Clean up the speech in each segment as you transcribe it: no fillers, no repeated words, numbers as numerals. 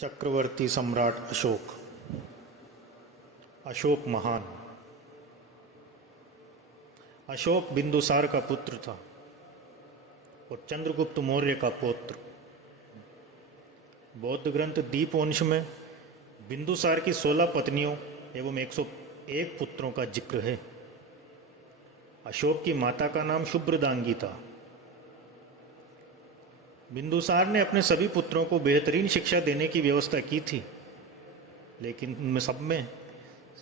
चक्रवर्ती सम्राट अशोक। अशोक महान। अशोक बिंदुसार का पुत्र था और चंद्रगुप्त मौर्य का पौत्र। बौद्ध ग्रंथ दीपवंश में बिंदुसार की 16 पत्नियों एवं 101 पुत्रों का जिक्र है। अशोक की माता का नाम शुभ्रदांगी था। बिंदुसार ने अपने सभी पुत्रों को बेहतरीन शिक्षा देने की व्यवस्था की थी, लेकिन उनमें सब में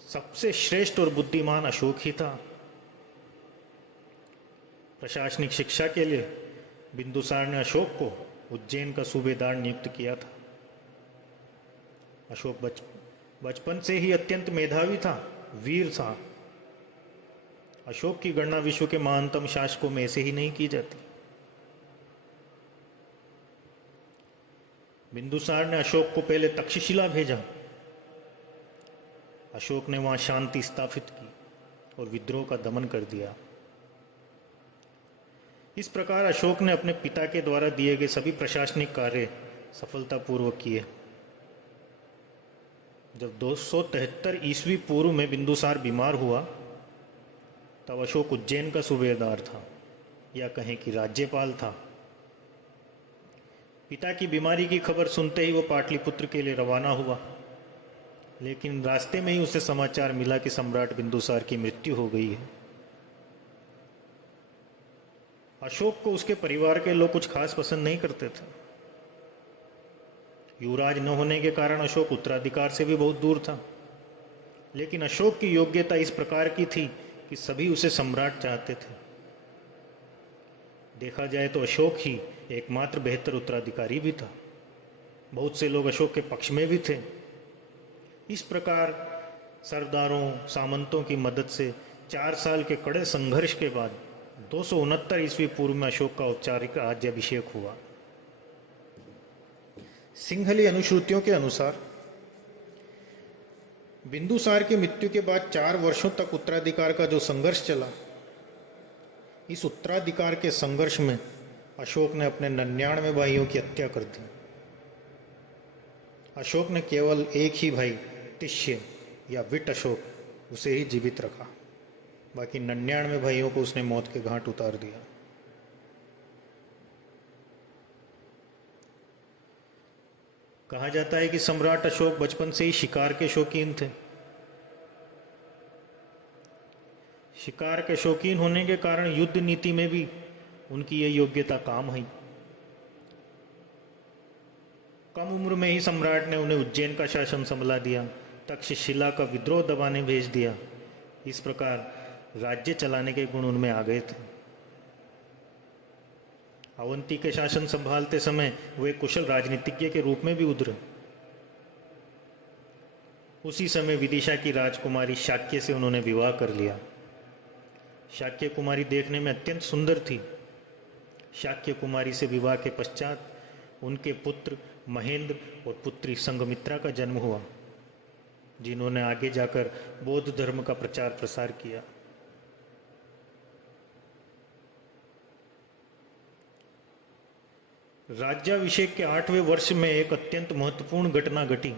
सबसे श्रेष्ठ और बुद्धिमान अशोक ही था। प्रशासनिक शिक्षा के लिए बिंदुसार ने अशोक को उज्जैन का सूबेदार नियुक्त किया था। अशोक बचपन से ही अत्यंत मेधावी था, वीर था। अशोक की गणना विश्व के महानतम शासकों में ऐसे ही नहीं की जाती। बिंदुसार ने अशोक को पहले तक्षशिला भेजा। अशोक ने वहां शांति स्थापित की और विद्रोह का दमन कर दिया। इस प्रकार अशोक ने अपने पिता के द्वारा दिए गए सभी प्रशासनिक कार्य सफलतापूर्वक किए। जब 273 ईस्वी पूर्व में बिंदुसार बीमार हुआ, तब अशोक उज्जैन का सूबेदार था, या कहें कि राज्यपाल था। पिता की बीमारी की खबर सुनते ही वो पाटलिपुत्र के लिए रवाना हुआ, लेकिन रास्ते में ही उसे समाचार मिला कि सम्राट बिंदुसार की मृत्यु हो गई है। अशोक को उसके परिवार के लोग कुछ खास पसंद नहीं करते थे। युवराज न होने के कारण अशोक उत्तराधिकार से भी बहुत दूर था, लेकिन अशोक की योग्यता इस प्रकार की थी कि सभी उसे सम्राट चाहते थे। देखा जाए तो अशोक ही एकमात्र बेहतर उत्तराधिकारी भी था। बहुत से लोग अशोक के पक्ष में भी थे। इस प्रकार सरदारों सामंतों की मदद से 4 साल के कड़े संघर्ष के बाद 269 ईस्वी पूर्व में अशोक का औपचारिक राज्याभिषेक हुआ। सिंहली अनुश्रुतियों के अनुसार बिंदुसार की मृत्यु के बाद 4 वर्षों तक उत्तराधिकार का जो संघर्ष चला, इस उत्तराधिकार के संघर्ष में अशोक ने अपने 99 भाइयों की हत्या कर दी। अशोक ने केवल एक ही भाई तिष्य या विट अशोक, उसे ही जीवित रखा। बाकी 99 भाइयों को उसने मौत के घाट उतार दिया। कहा जाता है कि सम्राट अशोक बचपन से ही शिकार के शौकीन थे। शिकार के शौकीन होने के कारण युद्ध नीति में भी उनकी यह योग्यता काम आई। कम उम्र में ही सम्राट ने उन्हें उज्जैन का शासन संभला दिया, तक्षशिला का विद्रोह दबाने भेज दिया। इस प्रकार राज्य चलाने के गुण उनमें आ गए थे। अवंती के शासन संभालते समय वे कुशल राजनीतिज्ञ के रूप में भी उभरे। उसी समय विदिशा की राजकुमारी शाक्य से उन्होंने विवाह कर लिया। शाक्य कुमारी देखने में अत्यंत सुंदर थी। शाक्य कुमारी से विवाह के पश्चात उनके पुत्र महेंद्र और पुत्री संघमित्रा का जन्म हुआ, जिन्होंने आगे जाकर बौद्ध धर्म का प्रचार प्रसार किया। राज्याभिषेक के 8वें वर्ष में एक अत्यंत महत्वपूर्ण घटना घटी,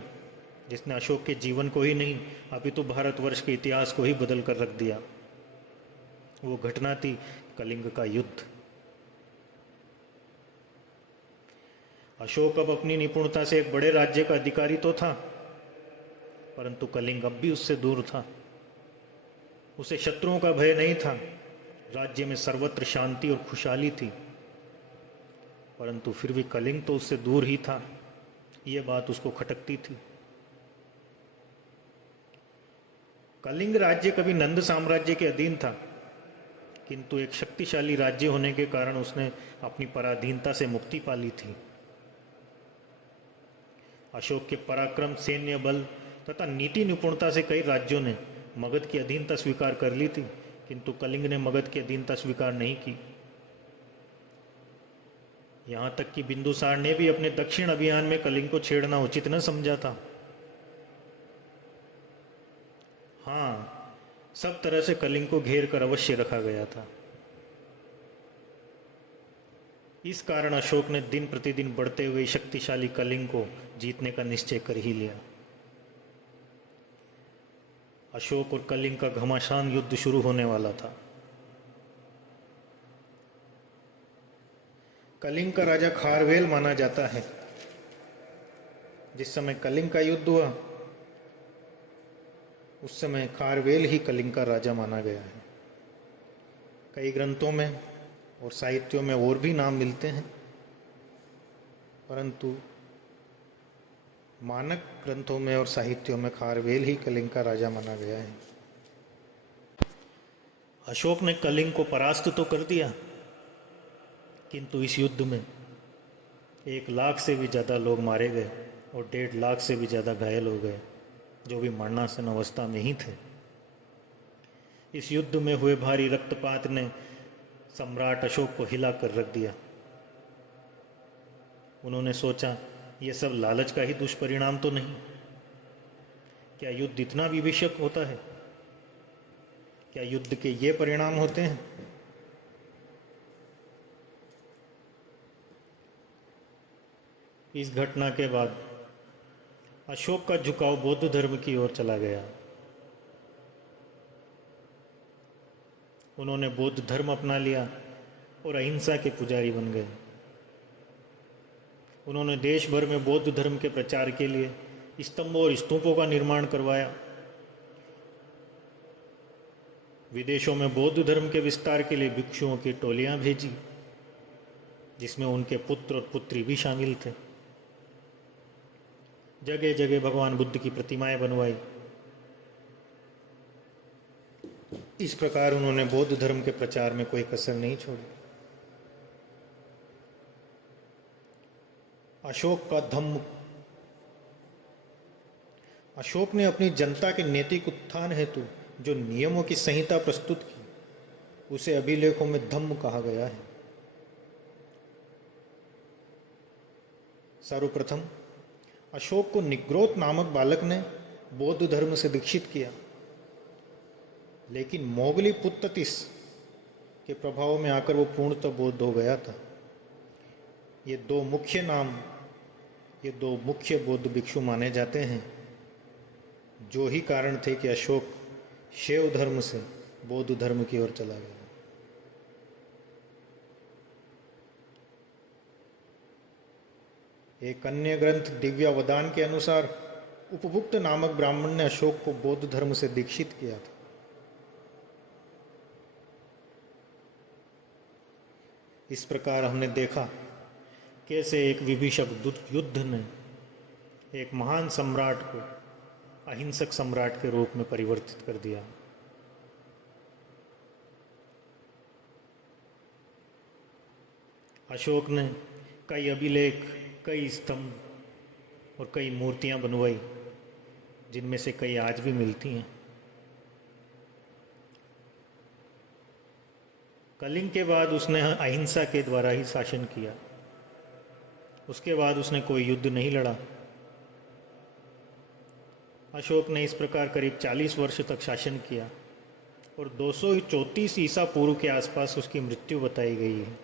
जिसने अशोक के जीवन को ही नहीं अपितु भारतवर्ष के इतिहास को ही बदल कर रख दिया। वो घटना थी कलिंग का युद्ध। अशोक अब अपनी निपुणता से एक बड़े राज्य का अधिकारी तो था, परंतु कलिंग अब भी उससे दूर था। उसे शत्रुओं का भय नहीं था। राज्य में सर्वत्र शांति और खुशहाली थी, परंतु फिर भी कलिंग तो उससे दूर ही था। यह बात उसको खटकती थी। कलिंग राज्य कभी नंद साम्राज्य के अधीन था, किंतु एक शक्तिशाली राज्य होने के कारण उसने अपनी पराधीनता से मुक्ति पा ली थी। अशोक के पराक्रम, सैन्य बल तथा नीति निपुणता से कई राज्यों ने मगध की अधीनता स्वीकार कर ली थी, किंतु कलिंग ने मगध की अधीनता स्वीकार नहीं की। यहां तक कि बिंदुसार ने भी अपने दक्षिण अभियान में कलिंग को छेड़ना उचित न समझा था। हाँ, सब तरह से कलिंग को घेर कर अवश्य रखा गया था। इस कारण अशोक ने दिन प्रतिदिन बढ़ते हुए शक्तिशाली कलिंग को जीतने का निश्चय कर ही लिया। अशोक और कलिंग का घमासान युद्ध शुरू होने वाला था। कलिंग का राजा खारवेल माना जाता है। जिस समय कलिंग का युद्ध हुआ उस समय खारवेल ही कलिंग का राजा माना गया है। कई ग्रंथों में और साहित्यों में और भी नाम मिलते हैं, परंतु मानक ग्रंथों में और साहित्यों में खारवेल ही कलिंग का राजा माना गया है। अशोक ने कलिंग को परास्त तो कर दिया, किंतु इस युद्ध में 1 लाख से भी ज़्यादा लोग मारे गए और 1.5 लाख से भी ज़्यादा घायल हो गए, जो भी मरणासन अवस्था में ही थे। इस युद्ध में हुए भारी रक्तपात ने सम्राट अशोक को हिला कर रख दिया। उन्होंने सोचा, ये सब लालच का ही दुष्परिणाम तो नहीं? क्या युद्ध इतना विभीषक होता है? क्या युद्ध के ये परिणाम होते हैं? इस घटना के बाद अशोक का झुकाव बौद्ध धर्म की ओर चला गया। उन्होंने बौद्ध धर्म अपना लिया और अहिंसा के पुजारी बन गए। उन्होंने देश भर में बौद्ध धर्म के प्रचार के लिए स्तंभों और स्तूपों का निर्माण करवाया। विदेशों में बौद्ध धर्म के विस्तार के लिए भिक्षुओं की टोलियां भेजी, जिसमें उनके पुत्र और पुत्री भी शामिल थे। जगह जगह भगवान बुद्ध की प्रतिमाएं बनवाई। इस प्रकार उन्होंने बौद्ध धर्म के प्रचार में कोई कसर नहीं छोड़ी। अशोक का धम्म। अशोक ने अपनी जनता के नैतिक उत्थान हेतु जो नियमों की संहिता प्रस्तुत की, उसे अभिलेखों में धम्म कहा गया है। सर्वप्रथम अशोक को निग्रोध नामक बालक ने बौद्ध धर्म से दीक्षित किया, लेकिन मोगली पुत्ततीस के प्रभाव में आकर वो पूर्णतः बौद्ध हो गया था। ये दो मुख्य बौद्ध भिक्षु माने जाते हैं, जो ही कारण थे कि अशोक शैव धर्म से बौद्ध धर्म की ओर चला गया। एक अन्य ग्रंथ दिव्यावदान के अनुसार उपभुक्त नामक ब्राह्मण ने अशोक को बौद्ध धर्म से दीक्षित किया था। इस प्रकार हमने देखा कैसे एक विभीषक युद्ध ने एक महान सम्राट को अहिंसक सम्राट के रूप में परिवर्तित कर दिया। अशोक ने कई अभिलेख, कई स्तंभ और कई मूर्तियां बनवाई, जिनमें से कई आज भी मिलती हैं। कलिंग के बाद उसने अहिंसा के द्वारा ही शासन किया। उसके बाद उसने कोई युद्ध नहीं लड़ा। अशोक ने इस प्रकार करीब 40 वर्ष तक शासन किया और 234 ईसा पूर्व के आसपास उसकी मृत्यु बताई गई है।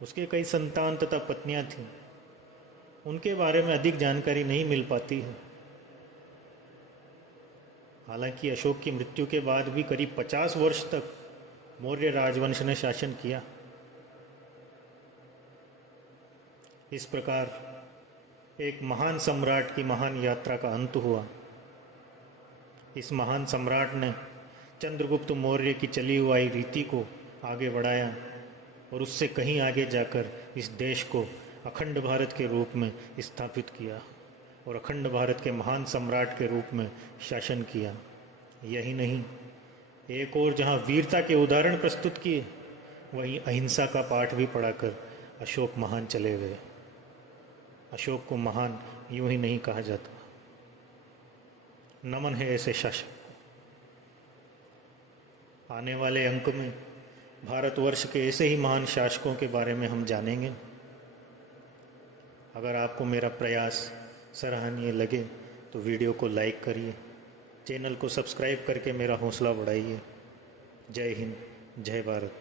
उसके कई संतान तथा पत्नियां थीं। उनके बारे में अधिक जानकारी नहीं मिल पाती है। हालांकि अशोक की मृत्यु के बाद भी करीब 50 वर्ष तक मौर्य राजवंश ने शासन किया। इस प्रकार एक महान सम्राट की महान यात्रा का अंत हुआ। इस महान सम्राट ने चंद्रगुप्त मौर्य की चली हुई रीति को आगे बढ़ाया और उससे कहीं आगे जाकर इस देश को अखंड भारत के रूप में स्थापित किया और अखंड भारत के महान सम्राट के रूप में शासन किया। यही नहीं, एक और जहाँ वीरता के उदाहरण प्रस्तुत किए, वहीं अहिंसा का पाठ भी पढ़ाकर अशोक महान चले गए। अशोक को महान यूं ही नहीं कहा जाता। नमन है ऐसे शासक को। आने वाले अंक में भारतवर्ष के ऐसे ही महान शासकों के बारे में हम जानेंगे। अगर आपको मेरा प्रयास सराहनीय लगे तो वीडियो को लाइक करिए, चैनल को सब्सक्राइब करके मेरा हौसला बढ़ाइए। जय हिंद, जय भारत।